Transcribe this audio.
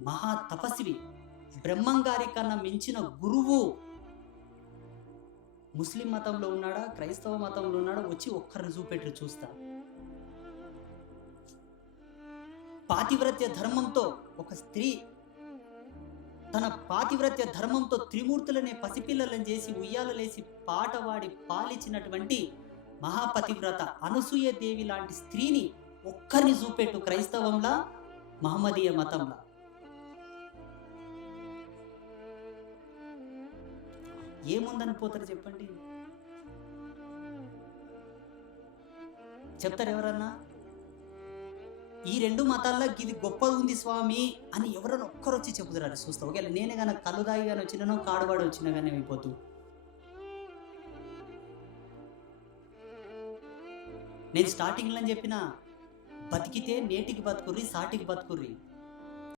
మహా తపస్వి, బ్రహ్మంగారి కన్నా మించిన గురువు ముస్లిం మతంలో ఉన్నాడా, క్రైస్తవ మతంలో ఉన్నాడా, వచ్చి ఒక్కరిని చూపెట్టి చూస్తా. పాతివ్రత్య ధర్మంతో ఒక స్త్రీ తన పాతివ్రత్య ధర్మంతో త్రిమూర్తులనే పసిపిల్లలను చేసి ఉయ్యాలలేసి పాటవాడి పాలిచ్చినటువంటి మహాపతివ్రత అనసూయ దేవి లాంటి స్త్రీని ఒక్కరిని చూపెట్టు క్రైస్తవంలా, మహమ్మదీయ మతంలా. ఏముందని పోతారు చెప్పండి? చెప్తారు ఎవరన్నా? ఈ రెండు మతాల్లో ఇది గొప్పది ఉంది స్వామి అని ఎవరైనా ఒక్కరు వచ్చి చెబుతారు చూస్తా. ఒకవేళ నేనే కానీ కళ్ళు దాగి కానీ వచ్చినానో కాడువాడు వచ్చినా కానీ అయిపోతూ. నేను స్టార్టింగ్లో చెప్పిన బతికితే నేటికి బతుకుర్రి, సాటికి బతుకుర్రి.